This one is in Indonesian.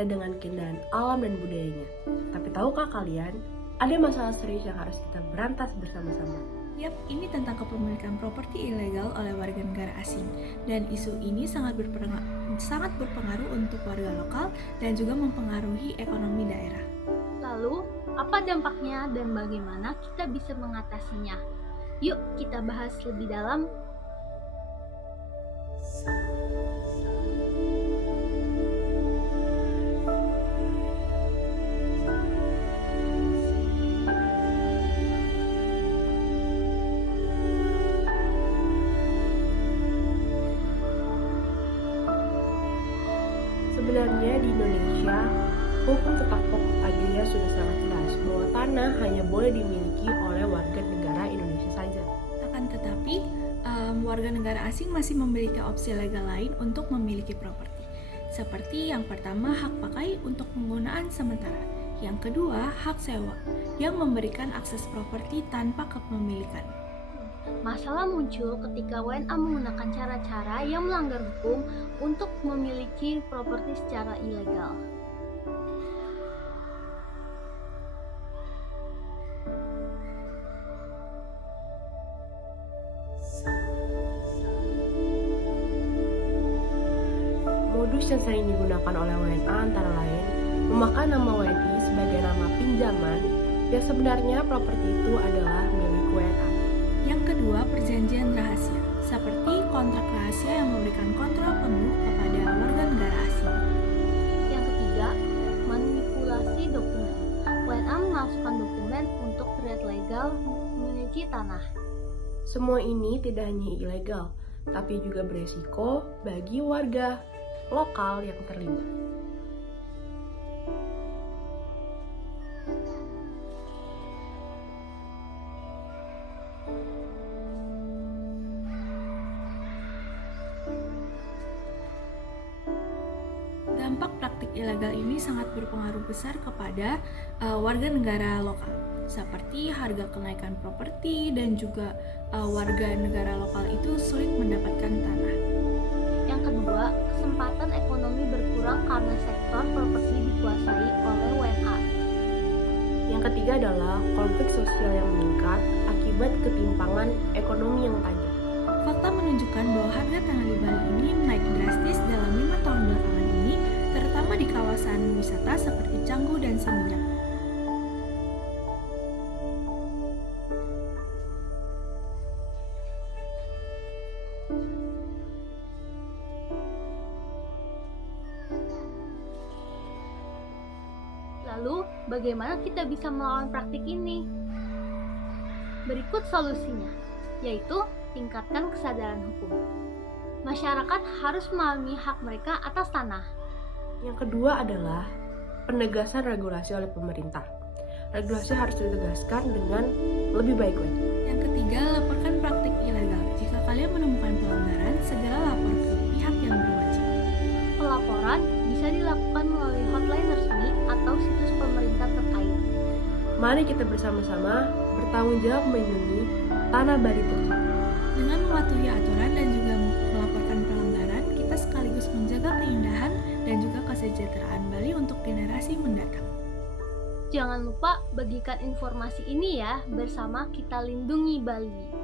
berbeda dengan keindahan alam dan budayanya. Tapi tahukah kalian, ada masalah serius yang harus kita berantas bersama-sama. Yap, ini tentang kepemilikan properti ilegal oleh warga negara asing. Dan isu ini sangat berpengaruh untuk warga lokal dan juga mempengaruhi ekonomi daerah. Lalu, apa dampaknya dan bagaimana kita bisa mengatasinya? Yuk kita bahas lebih dalam. Sebenarnya di Indonesia, hukum tentang pokok agraria sudah sangat jelas bahwa tanah hanya boleh dimiliki oleh warga negara Indonesia saja. Akan tetapi, warga negara asing masih memiliki opsi legal lain untuk memiliki properti. Seperti yang pertama, hak pakai untuk penggunaan sementara. Yang kedua, hak sewa yang memberikan akses properti tanpa kepemilikan. Masalah muncul ketika WNA menggunakan cara-cara yang melanggar hukum untuk memiliki properti secara ilegal. Modus yang sering digunakan oleh WNA antara lain memakai nama WNI sebagai nama pinjaman yang sebenarnya properti itu adalah milik WNA. Yang kedua, perjanjian rahasia, seperti kontrak rahasia yang memberikan kontrol penuh kepada warga negara asing. Yang ketiga, manipulasi dokumen. WNA memasukkan dokumen untuk terlihat legal memiliki tanah. Semua ini tidak hanya ilegal, tapi juga beresiko bagi warga lokal yang terlibat. Dampak praktik ilegal ini sangat berpengaruh besar kepada warga negara lokal, seperti harga kenaikan properti dan juga warga negara lokal itu sulit mendapatkan tanah. Yang kedua, kesempatan ekonomi berkurang karena sektor properti dikuasai oleh WNA. Yang ketiga adalah konflik sosial yang meningkat akibat ketimpangan ekonomi yang tajam. Fakta menunjukkan bahwa harga tanah di Bali ini naik drastis dalam 5 tahun belakangan ini, terutama di kawasan wisata seperti Canggu dan Seminyak. Lalu, bagaimana kita bisa melawan praktik ini? Berikut solusinya, yaitu tingkatkan kesadaran hukum. Masyarakat harus memahami hak mereka atas tanah. Yang kedua adalah penegasan regulasi oleh pemerintah. Regulasi harus ditegaskan dengan lebih baik lagi. Yang ketiga, laporkan praktik ilegal. Jika kalian menemukan pelanggaran, segera lapor ke pihak yang berwajib. Pelaporan bisa dilakukan melalui hotline resmi atau situs pemerintah terkait. Mari kita bersama-sama bertanggung jawab melindungi tanah Bali tercinta. Dengan mematuhi aturan dan juga melaporkan pelanggaran, kita sekaligus menjaga keindahan dan juga kesejahteraan Bali untuk generasi mendatang. Jangan lupa bagikan informasi ini ya, bersama kita lindungi Bali.